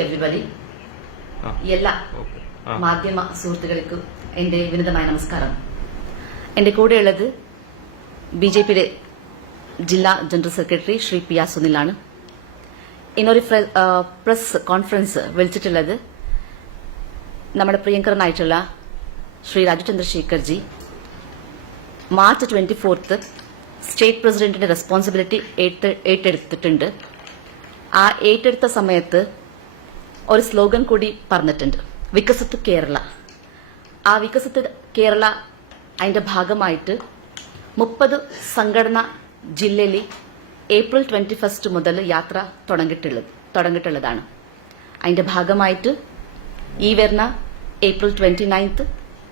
Everybody എല്ലാ മാധ്യമ സുഹൃത്തുക്കൾക്കും എന്റെ വിനീതമായ നമസ്കാരം. എന്റെ കൂടെയുള്ളത് ബിജെപിയുടെ ജില്ലാ general secretary Shri P R സുനിലാണ്. ഇന്നൊരു പ്രസ് കോൺഫറൻസ് വിളിച്ചിട്ടുള്ളത് നമ്മുടെ പ്രിയങ്കരനായിട്ടുള്ള ശ്രീ രാജു ചന്ദ്രശേഖർജി മാർച്ച് 24 സ്റ്റേറ്റ് പ്രസിഡന്റിന്റെ റെസ്പോൺസിബിലിറ്റി ഏറ്റെടുത്തിട്ടുണ്ട്. ആ ഏറ്റെടുത്ത സമയത്ത് ഒരു സ്ലോഗൻ കൂടി പറഞ്ഞിട്ടുണ്ട്, വികസിത് കേരള. ആ വികസിത് കേരള അതിന്റെ ഭാഗമായിട്ട് 30 സംഘടന ജില്ലയിൽ ഏപ്രിൽ 21 മുതൽ യാത്ര തുടങ്ങിയിട്ടുള്ളതാണ്. അതിന്റെ ഭാഗമായിട്ട് ഈ വരുന്ന ഏപ്രിൽ 29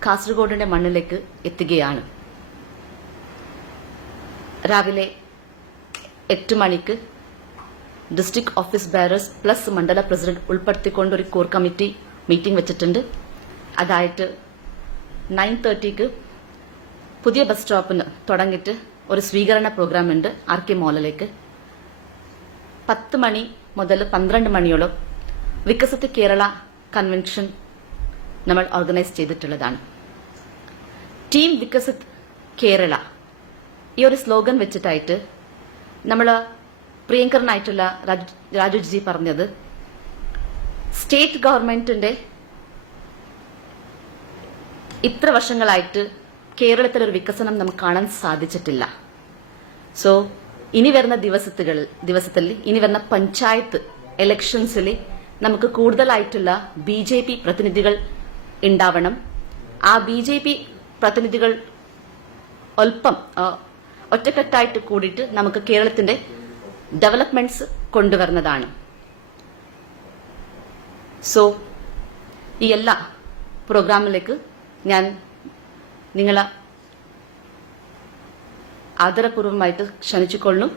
കാസർഗോഡിന്റെ മണ്ണിലേക്ക് എത്തുകയാണ്. രാവിലെ 8 മണിക്ക് ഡിസ്ട്രിക്ട് ഓഫീസ് ബെയറേഴ്സ് പ്ലസ് മണ്ഡല പ്രസിഡന്റ് ഉൾപ്പെടുത്തിക്കൊണ്ട് ഒരു കോർ കമ്മിറ്റി മീറ്റിംഗ് വെച്ചിട്ടുണ്ട്. അതായിട്ട് 9:30 പുതിയ ബസ് സ്റ്റോപ്പിന് തുടങ്ങിയിട്ട് ഒരു സ്വീകരണ പ്രോഗ്രാം ഉണ്ട് ആർ കെ മോളിലേക്ക്. 10 മണി മുതൽ 12 മണിയോളം വികസിത് കേരള കൺവെൻഷൻ നമ്മൾ ഓർഗനൈസ് ചെയ്തിട്ടുള്ളതാണ്. ടീം വികസിത് കേരള ഈ ഒരു സ്ലോഗൻ വെച്ചിട്ടായിട്ട് നമ്മൾ പ്രിയങ്കരനായിട്ടുള്ള രാജുജി പറഞ്ഞത്, സ്റ്റേറ്റ് ഗവൺമെന്റിന്റെ ഇത്ര വർഷങ്ങളായിട്ട് കേരളത്തിലൊരു വികസനം നമുക്ക് കാണാൻ സാധിച്ചിട്ടില്ല. സോ ഇനി വരുന്ന ദിവസത്തിൽ ഇനി വരുന്ന പഞ്ചായത്ത് ഇലക്ഷൻസിൽ നമുക്ക് കൂടുതലായിട്ടുള്ള ബിജെപി പ്രതിനിധികൾ ഉണ്ടാവണം. ആ ബിജെപി പ്രതിനിധികൾ അല്പം ഒറ്റക്കെട്ടായിട്ട് കൂടിയിട്ട് നമുക്ക് കേരളത്തിന്റെ ഡെവലപ്മെന്റ്സ് കൊണ്ടുവരുന്നതാണ്. സോ ഈ എല്ലാ പ്രോഗ്രാമിലേക്ക് ഞാൻ നിങ്ങളെ ആദരപൂർവമായിട്ട് ക്ഷണിച്ചുകൊള്ളുന്നു.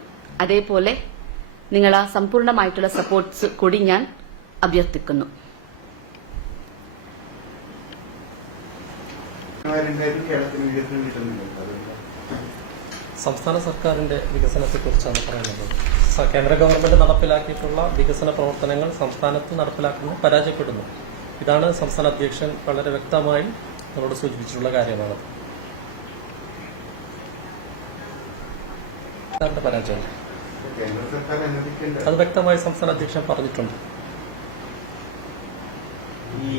അതേപോലെ നിങ്ങളെ സമ്പൂർണമായിട്ടുള്ള സപ്പോർട്ട്സ് കൂടി ഞാൻ അഭ്യർത്ഥിക്കുന്നു. സംസ്ഥാന സർക്കാരിന്റെ വികസനത്തെക്കുറിച്ചാണ് പറയുന്നത്. കേന്ദ്ര ഗവൺമെന്റ് നടപ്പിലാക്കിയിട്ടുള്ള വികസന പ്രവർത്തനങ്ങൾ സംസ്ഥാനത്ത് നടപ്പിലാക്കുന്നത് പരാജയപ്പെടുന്നു. ഇതാണ് സംസ്ഥാന അധ്യക്ഷൻ വളരെ വ്യക്തമായി നമ്മളോട് സൂചിപ്പിച്ചിട്ടുള്ള കാര്യമാണ്. പരാജയം അത് വ്യക്തമായി സംസ്ഥാന അധ്യക്ഷൻ പറഞ്ഞിട്ടുണ്ട്. ഈ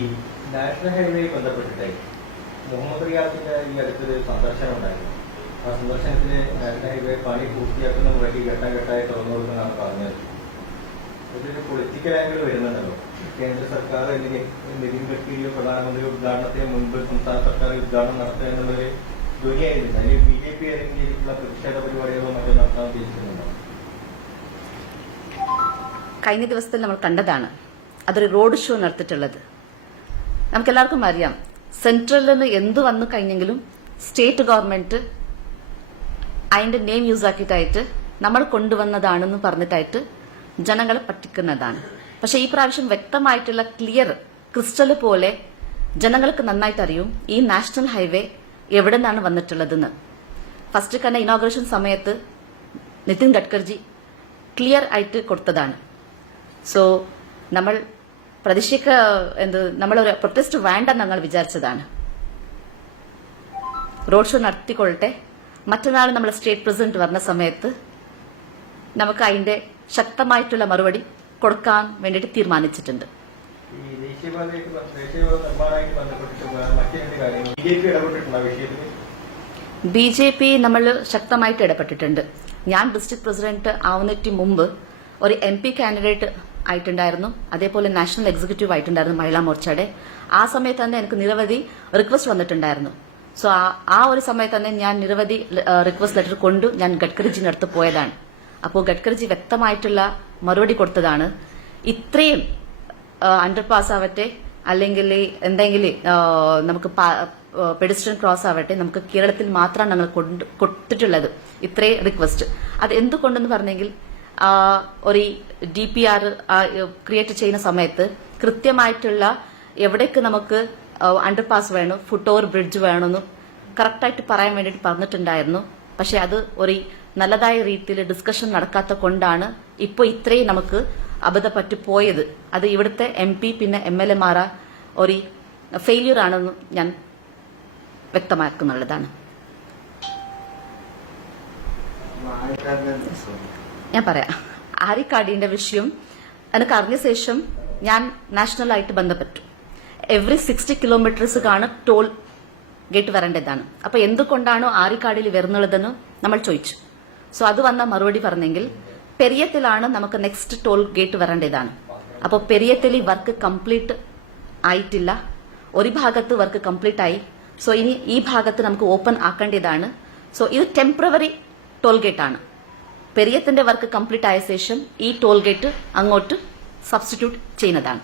നാഷണൽ ഹൈവേ ബന്ധപ്പെട്ടിട്ട് മുഹമ്മദ് റിയാസിന്റെ ഈ അടുത്തൊരു സന്ദർശനം ഉണ്ടായിരുന്നു. ആ സന്ദർശനത്തിന് നാഷണൽ ഹൈവേ പണി പൂർത്തിയാക്കുന്ന വഴി ഘട്ടഘട്ടമായി തുറന്നു കൊടുക്കുന്നതാണ് പറഞ്ഞത്. ഇതൊരു പൊളിറ്റിക്കൽ ആംഗിൾ വരുന്നുണ്ടല്ലോ. കേന്ദ്ര സർക്കാർ നിതിൻ ഗഡ്കരിയോ പ്രധാനമന്ത്രി ഉദ്ഘാടനത്തിന് മുൻപ് സംസ്ഥാന സർക്കാർ ഉദ്ഘാടനം നടത്തുക എന്നുള്ളൊരു ധ്വനിയായിരുന്നു. അതിൽ ബിജെപി ഇറങ്ങിയിരിക്കുന്ന പ്രതിഷേധ പരിപാടികളോ മറ്റോ നടത്താൻ ഉദ്ദേശിക്കുന്നുണ്ടോ? കഴിഞ്ഞ ദിവസത്തിൽ നമ്മൾ കണ്ടതാണ് അതൊരു റോഡ് ഷോ നടത്തിയിട്ടുള്ളത്. നമുക്കെല്ലാവർക്കും അറിയാം, സെൻട്രലിൽ നിന്ന് എന്ത് വന്നു കഴിഞ്ഞെങ്കിലും സ്റ്റേറ്റ് ഗവൺമെന്റ് അതിന്റെ നെയിം യൂസ് ആക്കിയിട്ടായിട്ട് നമ്മൾ കൊണ്ടുവന്നതാണെന്ന് പറഞ്ഞിട്ടായിട്ട് ജനങ്ങളെ പറ്റിക്കുന്നതാണ്. പക്ഷെ ഈ പ്രാവശ്യം വ്യക്തമായിട്ടുള്ള ക്ലിയർ ക്രിസ്റ്റൽ പോലെ ജനങ്ങൾക്ക് നന്നായിട്ട് അറിയും ഈ നാഷണൽ ഹൈവേ എവിടെ നിന്നാണ് വന്നിട്ടുള്ളതെന്ന്. ഫസ്റ്റ് തന്നെ ഇനോഗ്രേഷൻ സമയത്ത് നിതിൻ ഗഡ്കർജി ക്ലിയർ ആയിട്ട് കൊടുത്തതാണ്. സോ നമ്മൾ നമ്മളൊരു പ്രൊട്ടസ്റ്റ് വേണ്ട ഞങ്ങൾ വിചാരിച്ചതാണ്. Road show നടത്തിക്കൊള്ളട്ടെ. മറ്റന്നാൾ നമ്മൾ സ്റ്റേറ്റ് പ്രസിഡന്റ് വരുന്ന സമയത്ത് നമുക്ക് അതിന്റെ ശക്തമായിട്ടുള്ള മറുപടി കൊടുക്കാൻ വേണ്ടിയിട്ട് തീരുമാനിച്ചിട്ടുണ്ട്. ബിജെപി നമ്മൾ ശക്തമായിട്ട് ഇടപെട്ടിട്ടുണ്ട്. ഞാൻ ഡിസ്ട്രിക്ട് പ്രസിഡന്റ് ആവുന്നതിന് മുമ്പ് ഒരു MP കാൻഡിഡേറ്റ് ആയിട്ടുണ്ടായിരുന്നു. അതേപോലെ നാഷണൽ എക്സിക്യൂട്ടീവ് ആയിട്ടുണ്ടായിരുന്നു മഹിളാ മോർച്ചയുടെ. ആ സമയത്ത് തന്നെ എനിക്ക് നിരവധി റിക്വസ്റ്റ് വന്നിട്ടുണ്ടായിരുന്നു. സോ ആ ഒരു സമയത്ത് തന്നെ ഞാൻ നിരവധി റിക്വസ്റ്റ് ലെറ്റർ കൊണ്ട് ഞാൻ ഗഡ്കരിജിന്റെ അടുത്ത് പോയതാണ്. അപ്പോൾ ഗഡ്കരിജി വ്യക്തമായിട്ടുള്ള മറുപടി കൊടുത്തതാണ്, ഇത്രയും അണ്ടർപാസ് ആവട്ടെ അല്ലെങ്കിൽ എന്തെങ്കിലും നമുക്ക് പെഡിസ്ട്രിയൻ ക്രോസ് ആവട്ടെ, നമുക്ക് കേരളത്തിൽ മാത്രമാണ് ഞങ്ങൾ കൊടുത്തിട്ടുള്ളത് ഇത്രയും റിക്വസ്റ്റ്. അത് എന്തുകൊണ്ടെന്ന് പറഞ്ഞെങ്കിൽ ഒരു DPR ക്രിയേറ്റ് ചെയ്യുന്ന സമയത്ത് കൃത്യമായിട്ടുള്ള എവിടേക്ക് നമുക്ക് അണ്ടർപാസ് വേണം, ഫുട് ഓവർ ബ്രിഡ്ജ് വേണമെന്ന് കറക്റ്റായിട്ട് പറയാൻ വേണ്ടിയിട്ട് പറഞ്ഞിട്ടുണ്ടായിരുന്നു. പക്ഷെ അത് ഒരു നല്ലതായ രീതിയിൽ ഡിസ്കഷൻ നടക്കാത്ത കൊണ്ടാണ് ഇപ്പോൾ ഇത്രയും നമുക്ക് അബദ്ധപ്പെട്ടു പോയത് അത് ഇവിടുത്തെ MP പിന്നെ MLA മാരാ ഒരു ഫെയിലിയർ ആണെന്ന് ഞാൻ വ്യക്തമാക്കുന്നുള്ളതാണ്. ഞാൻ പറയാം, ആരിക്കാടിന്റെ വിഷയം എനിക്ക് അറിഞ്ഞ ശേഷം ഞാൻ നാഷണലായിട്ട് ബന്ധപ്പെട്ടു. എവറി 60 കിലോമീറ്റേഴ്സ് ടോൾ ഗേറ്റ് വരേണ്ടതാണ്. അപ്പൊ എന്തുകൊണ്ടാണോ ആരിക്കാടിൽ വരുന്നുള്ളതെന്ന് നമ്മൾ ചോദിച്ചു. സോ അത് വന്ന മറുപടി പറഞ്ഞെങ്കിൽ പെരിയത്തിലാണ് നമുക്ക് നെക്സ്റ്റ് ടോൾ ഗേറ്റ് വരേണ്ടതാണ്. അപ്പോൾ പെരിയത്തിൽ വർക്ക് കംപ്ലീറ്റ് ആയിട്ടില്ല, ഒരു ഭാഗത്ത് വർക്ക് കംപ്ലീറ്റ് ആയി. സോ ഇനി ഈ ഭാഗത്ത് നമുക്ക് ഓപ്പൺ ആക്കേണ്ടതാണ്. സോ ഇത് ടെമ്പററി ടോൾ ഗേറ്റ് ആണ്. പെരിയത്തിന്റെ വർക്ക് കംപ്ലീറ്റ് ആയ ശേഷം ഈ ടോൾ ഗേറ്റ് അങ്ങോട്ട് സബ്സ്റ്റിറ്റ്യൂട്ട് ചെയ്യുന്നതാണ്.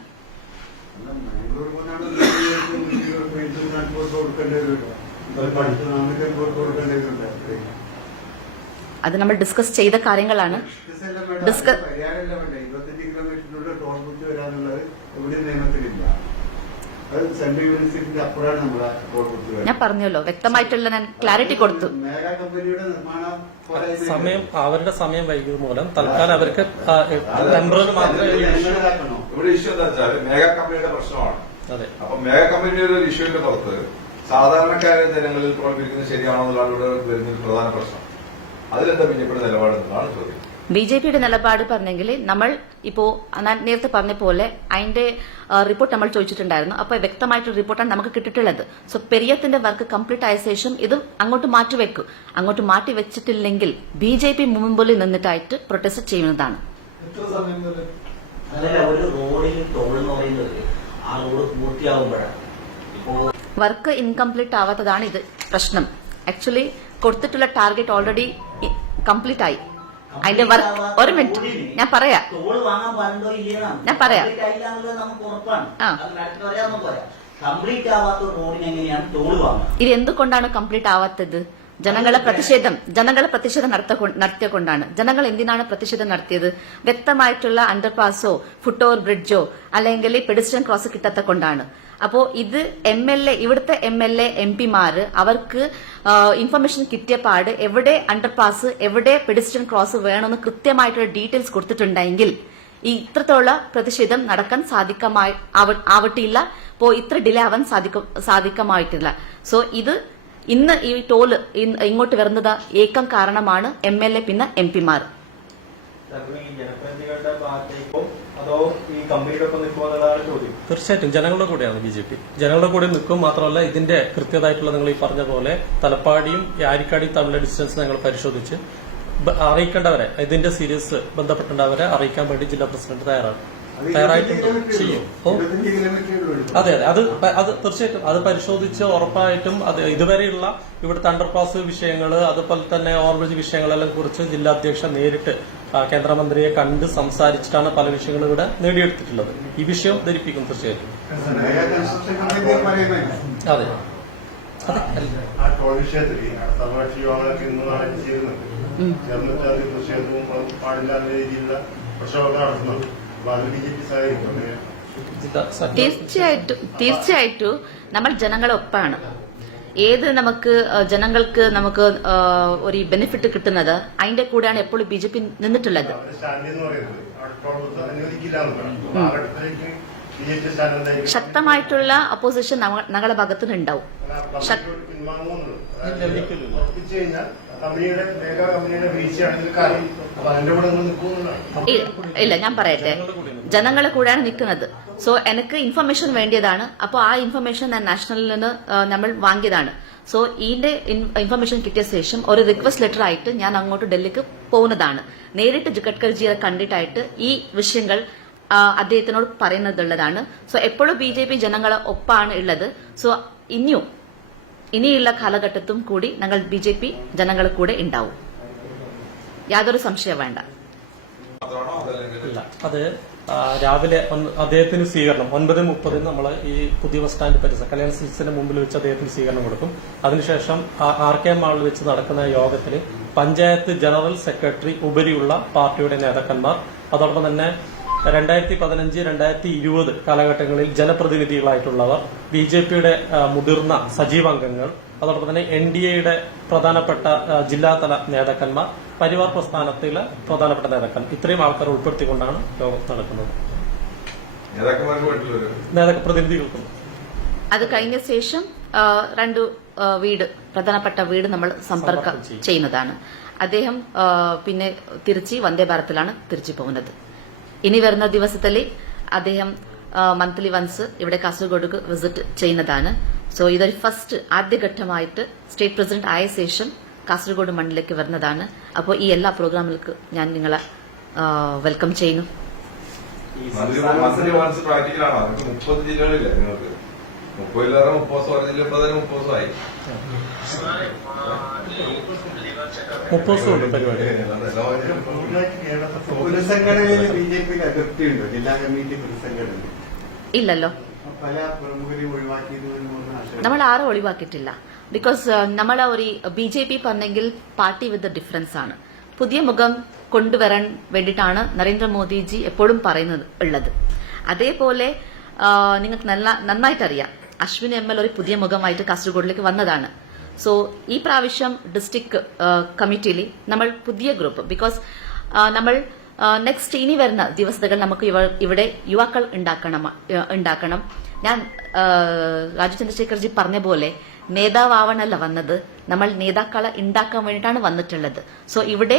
അത് നമ്മൾ ഡിസ്കസ് ചെയ്ത കാര്യങ്ങളാണ്. ഞാൻ പറഞ്ഞല്ലോ, വ്യക്തമായിട്ടുള്ള ഞാൻ ക്ലാരിറ്റി കൊടുത്തു. അവരുടെ സമയം വൈകിയത് മൂലം തൽക്കാലം അവർക്ക് ടെമ്പററി മാത്രമേ ഇവിടെ ഇഷ്യൂ എന്താ വെച്ചാൽ മേഘ കമ്പനിയുടെ പ്രശ്നമാണ്. അതെ, അപ്പൊ മേഘ കമ്പനിയുടെ ഒരു ഇഷ്യൂവിന്റെ പുറത്ത് സാധാരണക്കാരായ ജനങ്ങളിൽ പ്രവർത്തിക്കുന്നത് ശരിയാണോ എന്നുള്ളതാണ് ഇവിടെ വരുന്ന ഒരു പ്രധാന പ്രശ്നം. അതിലെന്താ ബിജെപിയുടെ നിലപാടെന്നാണ് ചോദ്യം. ബിജെപിയുടെ നിലപാട് പറഞ്ഞെങ്കിൽ നമ്മൾ ഇപ്പോ ഞാൻ നേരത്തെ പറഞ്ഞ പോലെ അതിന്റെ റിപ്പോർട്ട് നമ്മൾ ചോദിച്ചിട്ടുണ്ടായിരുന്നു. അപ്പൊ വ്യക്തമായിട്ടൊരു റിപ്പോർട്ടാണ് നമുക്ക് കിട്ടിയിട്ടുള്ളത്. സോ പെരിയത്തിന്റെ വർക്ക് കംപ്ലീറ്റ് ആയ ശേഷം ഇത് അങ്ങോട്ട് മാറ്റിവെക്കും. അങ്ങോട്ട് മാറ്റി വെച്ചിട്ടില്ലെങ്കിൽ BJP മുമ്പിൽ നിന്നിട്ടായിട്ട് പ്രൊട്ടസ്റ്റ് ചെയ്യുന്നതാണ്. ഒരു റോഡിൽ ടോൾ എന്ന് പറയുന്നത് ആ റോഡ് പൂർത്തിയാകുമ്പോഴാണ് വർക്ക് ഇൻകംപ്ലീറ്റ് ആവാത്തതാണ് ഇത് പ്രശ്നം. ആക്ച്വലി കൊടുത്തിട്ടുള്ള ടാർഗറ്റ് ഓൾറെഡി കംപ്ലീറ്റ് ആയി. അതിന്റെ വർക്ക് ഒരു മിനിറ്റ് ഞാൻ പറയാം. ഞാൻ പറയാം. ഇത് എന്തുകൊണ്ടാണ് കംപ്ലീറ്റ് ആവാത്തത്? ജനങ്ങളെ പ്രതിഷേധം നടത്തിക്കൊണ്ടാണ്. ജനങ്ങൾ എന്തിനാണ് പ്രതിഷേധം നടത്തിയത്? വ്യക്തമായിട്ടുള്ള അണ്ടർപാസോ ഫുട് ഓവർ ബ്രിഡ്ജോ അല്ലെങ്കിൽ പെഡിസ്ട്രിയൻ ക്രോസ് കിട്ടാത്ത കൊണ്ടാണ്. അപ്പോ ഇത് ഇവിടുത്തെ MLA MP മാര് അവർക്ക് ഇൻഫർമേഷൻ കിട്ടിയ പാട് എവിടെ അണ്ടർപാസ് എവിടെ പെഡിസ്ട്രിയൻ ക്രോസ് വേണമെന്ന് കൃത്യമായിട്ടുള്ള ഡീറ്റെയിൽസ് കൊടുത്തിട്ടുണ്ടെങ്കിൽ ഈ ഇത്രത്തോളം പ്രതിഷേധം നടക്കാൻ ആവട്ടില്ല. അപ്പോ ഇത്ര ഡിലേ ആവാൻ സാധിക്കമായിട്ടില്ല. സോ ഇത് ഇന്ന് ഈ ടോള് ഇങ്ങോട്ട് വരുന്നത് ഏകം കാരണമാണ് MLA പിന്നെ MP മാർ. തീർച്ചയായിട്ടും ജനങ്ങളുടെ കൂടെയാണ് BJP. ജനങ്ങളുടെ കൂടെ നിൽക്കും. മാത്രമല്ല ഇതിന്റെ കൃത്യമായിട്ടുള്ള നിങ്ങൾ ഈ പറഞ്ഞ പോലെ തലപ്പാടിയും ആരിക്കാടിയും തമ്മിലുള്ള ഡിസ്റ്റൻസ് ഞങ്ങൾ പരിശോധിച്ച് അറിയിക്കേണ്ടവരെ ഇതിന്റെ സീരിയസ് ബന്ധപ്പെടേണ്ടവരെ അറിയിക്കാൻ വേണ്ടി ജില്ലാ പ്രസിഡന്റ് തയ്യാറായിട്ടുണ്ട്, ചെയ്യും. അതെ അതെ, അത് തീർച്ചയായിട്ടും അത് പരിശോധിച്ച് ഉറപ്പായിട്ടും അത് ഇതുവരെയുള്ള ഇവിടുത്തെ അണ്ടർപാസ് വിഷയങ്ങൾ അതുപോലെ തന്നെ ഓവർബ്രിഡ്ജ് വിഷയങ്ങളെല്ലാം കുറിച്ച് ജില്ലാ അധ്യക്ഷ നേരിട്ട് കേന്ദ്രമന്ത്രിയെ കണ്ട് സംസാരിച്ചിട്ടാണ് പല വിഷയങ്ങളും ഇവിടെ നേടിയെടുത്തിട്ടുള്ളത്. ഈ വിഷയം ധരിപ്പിക്കും തീർച്ചയായിട്ടും. അതെ, ആ ടോൾ വിഷയത്തിൽ സർവകക്ഷി യോഗങ്ങളൊക്കെ ഇന്ന് നാളെ ചേരുന്നുണ്ട്. ചേർന്നിട്ട് അത് പ്രതിഷേധവും പാടില്ലാത്ത രീതിയിലുള്ള പ്രക്ഷോഭം നടത്തുന്നുണ്ട്. അപ്പൊ അത് BJP സഹായിക്കും. തീർച്ചയായിട്ടും നമ്മൾ ജനങ്ങളെ ഒപ്പാണ്. ഏത് ജനങ്ങൾക്ക് നമുക്ക് ഒരു ബെനിഫിറ്റ് കിട്ടുന്നത് അതിന്റെ കൂടെയാണ് എപ്പോഴും BJP നിന്നിട്ടുള്ളത്. ശക്തമായിട്ടുള്ള അപ്പോസിഷൻ ഞങ്ങളുടെ ഭാഗത്തുനിന്നുണ്ടാവും. ഇല്ല, ഞാൻ പറയട്ടെ, ജനങ്ങളെ കൂടെയാണ് നിൽക്കുന്നത്. സോ എനിക്ക് ഇൻഫർമേഷൻ വേണ്ടിയതാണ്. അപ്പോൾ ആ ഇൻഫർമേഷൻ ഞാൻ നാഷണലിൽ നിന്ന് നമ്മൾ വാങ്ങിയതാണ്. സോ ഇതിന്റെ ഇൻഫർമേഷൻ കിട്ടിയ ശേഷം ഒരു റിക്വസ്റ്റ് ലെറ്റർ ആയിട്ട് ഞാൻ അങ്ങോട്ട് ഡൽഹിക്ക് പോകുന്നതാണ്. നേരിട്ട് ഗഡ്കരിജിയെ കണ്ടിട്ടായിട്ട് ഈ വിഷയങ്ങൾ അദ്ദേഹത്തിനോട് പറയുന്നതുള്ളതാണ്. സോ എപ്പോഴും BJP ജനങ്ങളെ ഒപ്പാണ് ഉള്ളത്. സോ ഇനിയുള്ള കാലഘട്ടത്തും കൂടി ഞങ്ങൾ BJP ജനങ്ങളെ കൂടെ ഉണ്ടാവും. യാതൊരു സംശയം വേണ്ട. അത് രാവിലെ അദ്ദേഹത്തിന് സ്വീകരണം 9:30 നമ്മൾ ഈ പുതിയ ബസ് സ്റ്റാൻഡ് പരിസരം കല്യാൺ സിൽസിന്റെ മുമ്പിൽ വെച്ച് അദ്ദേഹത്തിന് സ്വീകരണം കൊടുക്കും. അതിനുശേഷം RK മാളിൽ വെച്ച് നടക്കുന്ന യോഗത്തിൽ പഞ്ചായത്ത് ജനറൽ സെക്രട്ടറി ഉപരിയുള്ള പാർട്ടിയുടെ നേതാക്കന്മാർ, അതോടൊപ്പം തന്നെ 2015-2020 കാലഘട്ടങ്ങളിൽ ജനപ്രതിനിധികളായിട്ടുള്ളവർ, BJPയുടെ മുതിർന്ന സജീവാംഗങ്ങൾ, അതോടൊപ്പം തന്നെ NDAയുടെ പ്രധാനപ്പെട്ട ജില്ലാതല നേതാക്കന്മാർ, പരിവാർ പ്രസ്ഥാനത്തിലെ പ്രധാനപ്പെട്ട നേതാക്കൾ ഇത്രയും ആൾക്കാർ ഉൾപ്പെടുത്തിക്കൊണ്ടാണ് യോഗം നടക്കുന്നത്. നേതാക്കന്മാർക്ക് വേണ്ടിയുള്ള നേതാക്ക പ്രതിനിധികൾക്കും അത് കഴിഞ്ഞ ശേഷം രണ്ട് പ്രധാനപ്പെട്ട വീട് നമ്മൾ സമ്പർക്കം ചെയ്യുന്നതാണ്. അദ്ദേഹം പിന്നെ തിരിച്ച് വന്ദേ ഭാരത്തിലാണ് തിരിച്ചു പോകുന്നത്. ഇനി വരുന്ന ദിവസത്തിൽ അദ്ദേഹം മന്ത്ലി വൺസ് ഇവിടെ കാസർഗോഡ് വിസിറ്റ് ചെയ്യുന്നതാണ്. സോ ഇതൊരു ഫസ്റ്റ് ആദ്യഘട്ടമായിട്ട് സ്റ്റേറ്റ് പ്രസിഡന്റ് ആയ ശേഷം കാസർഗോഡ് മണ്ണിലേക്ക് വരുന്നതാണ്. അപ്പോൾ ഈ എല്ലാ പ്രോഗ്രാമുകൾക്ക് ഞാൻ നിങ്ങളെ വെൽക്കം ചെയ്യുന്നു. മന്ത്രി മനസ്സ് പ്രാക്ടിക്കലാണോ? നിങ്ങൾക്ക് 30 ജില്ലകളില്ലേ? നിങ്ങൾക്ക് 30 30 ജില്ല 30 ആയി 30 ദിവസമുണ്ട് പരിപാടി. പുനഃസംഘടനയിൽ BJP-യിൽ അതൃപ്തിയുണ്ടോ? ജില്ലാ കമ്മിറ്റി പുനഃസംഘടന ഇല്ലല്ലോ, പല പ്രമുഖരെയും ഒഴിവാക്കിയതുകൊണ്ട് നമ്മൾ ആരും ഒഴിവാക്കിയിട്ടില്ല. ബിക്കോസ് നമ്മളെ ഒരു BJP പറഞ്ഞെങ്കിൽ പാർട്ടി വിത്ത് ഡിഫറൻസ് ആണ്. പുതിയ മുഖം കൊണ്ടുവരാൻ വേണ്ടിയിട്ടാണ് നരേന്ദ്രമോദിജി എപ്പോഴും പറയുന്നത് ഉള്ളത്. അതേപോലെ നിങ്ങൾക്ക് നന്നായിട്ടറിയാം, അശ്വിനി ML ഒരു പുതിയ മുഖമായിട്ട് കാസർഗോഡിലേക്ക് വന്നതാണ്. സോ ഈ പ്രാവശ്യം ഡിസ്ട്രിക്ട് കമ്മിറ്റിയിൽ നമ്മൾ പുതിയ ഗ്രൂപ്പ്, ബിക്കോസ് നമ്മൾ നെക്സ്റ്റ് ഇനി വരുന്ന ദിവസങ്ങൾ നമുക്ക് ഇവിടെ യുവാക്കൾ ഉണ്ടാക്കണം. ഞാൻ രാജു ചന്ദ്രശേഖർജി പറഞ്ഞ പോലെ നേതാവാവണല്ല വന്നത്, നമ്മൾ നേതാക്കളെ ഉണ്ടാക്കാൻ വേണ്ടിയിട്ടാണ് വന്നിട്ടുള്ളത്. സോ ഇവിടെ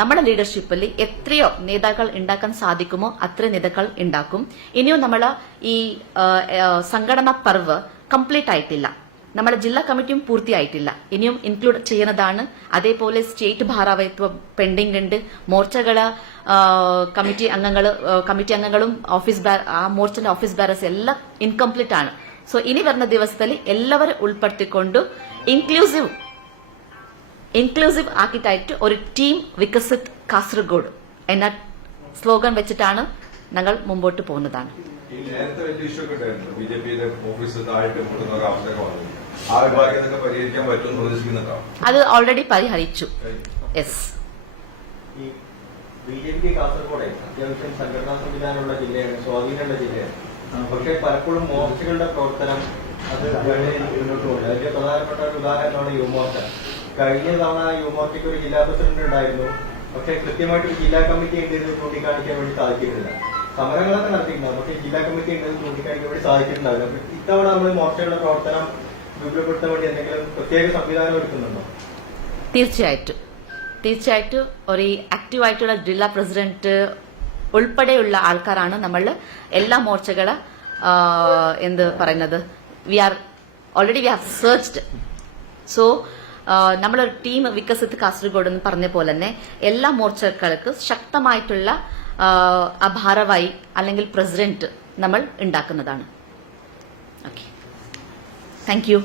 നമ്മുടെ ലീഡർഷിപ്പിൽ എത്രയോ നേതാക്കൾ ഉണ്ടാക്കാൻ സാധിക്കുമോ അത്ര നേതാക്കൾ ഉണ്ടാക്കും. ഇനിയും നമ്മൾ ഈ സംഘടനാ പർവ് കംപ്ലീറ്റ് ആയിട്ടില്ല, നമ്മുടെ ജില്ലാ കമ്മിറ്റിയും പൂർത്തിയായിട്ടില്ല, ഇനിയും ഇൻക്ലൂഡ് ചെയ്യുന്നതാണ്. അതേപോലെ സ്റ്റേറ്റ് ഭാരവാഹിത്വം പെൻഡിംഗ് ഉണ്ട്. മോർച്ചകള് കമ്മിറ്റി അംഗങ്ങളും ആ മോർച്ചന്റെ ഓഫീസ് ബാരേഴ്സ് എല്ലാം ഇൻകംപ്ലീറ്റ് ആണ്. സോ ഇനി വരുന്ന ദിവസത്തിൽ എല്ലാവരും ഉൾപ്പെടുത്തിക്കൊണ്ട് ഇൻക്ലൂസീവ് ആക്കിയിട്ടായിട്ട് ഒരു ടീം വികസിത് കാസർഗോഡ് എന്ന സ്ലോഗൻ വെച്ചിട്ടാണ് ഞങ്ങൾ മുമ്പോട്ട് പോകുന്നതാണ്. നേരത്തെ വലിയ ഇഷ്യൂ ഒക്കെ ഉണ്ടായിരുന്നു. BJP-യിലെ ഓഫീസ് താഴെ മുട്ടുന്ന ഒരു അവസ്ഥയൊക്കെ വന്നു. ആ വിഭാഗത്തൊക്കെ പരിഹരിക്കാൻ പറ്റുമെന്ന് പ്രതീക്ഷിക്കുന്നുണ്ടോ? അത് ഓൾറെഡി പരിഹരിച്ചു. യെസ്. ഈ BJP കാസർഗോഡ് അത്യാവശ്യം സംഘടനാ സംവിധാനമുള്ള ജില്ലയാണ്, സ്വാധീനമുള്ള ജില്ലയാണ്. പക്ഷേ പലപ്പോഴും മോർച്ചകളുടെ പ്രവർത്തനം അത് മുന്നോട്ട് പോകുന്നത്. അതിന്റെ പ്രധാനപ്പെട്ട ഒരു ഉദാഹരണമാണ് യുവമോർച്ച. കഴിഞ്ഞ തവണ യുവമോർച്ചയ്ക്ക് ഒരു ജില്ലാ പ്രസിഡന്റ് ഉണ്ടായിരുന്നു, പക്ഷേ കൃത്യമായിട്ട് ഒരു ജില്ലാ കമ്മിറ്റി ഉണ്ടെന്ന് ചൂണ്ടിക്കാണിക്കാൻ വേണ്ടി സാധിച്ചിട്ടില്ല. സമരങ്ങളൊക്കെ നടത്തിയിട്ടുണ്ടാവും, പക്ഷേ ജില്ലാ കമ്മിറ്റി ഉണ്ടെന്ന് ചൂണ്ടിക്കാണിക്കാൻ വേണ്ടി സാധിച്ചിട്ടുണ്ടാവില്ല. ഇത്തവണ നമ്മൾ മോർച്ചകളുടെ പ്രവർത്തനം വിപുലപ്പെടുത്താൻ വേണ്ടി എന്തെങ്കിലും പ്രത്യേക സംവിധാനം എടുക്കുന്നുണ്ടോ? തീർച്ചയായിട്ടും ഒരു ആക്റ്റീവായിട്ടുള്ള ജില്ലാ പ്രസിഡന്റ് ഉൾപ്പെടെയുള്ള ആൾക്കാരാണ് നമ്മൾ എല്ലാ മോർച്ചകളെ എന്ത് പറയുന്നത് വി ഹാവ് സെർച്ച്ഡ്. സോ നമ്മളൊരു ടീം വികസിത് കാസർഗോഡ് എന്ന് പറഞ്ഞ പോലെ തന്നെ എല്ലാ മോർച്ചകൾക്ക് ശക്തമായിട്ടുള്ള ഭാരവാഹി അല്ലെങ്കിൽ പ്രസിഡന്റ് നമ്മൾ ഉണ്ടാക്കുന്നതാണ്. Okay, thank you.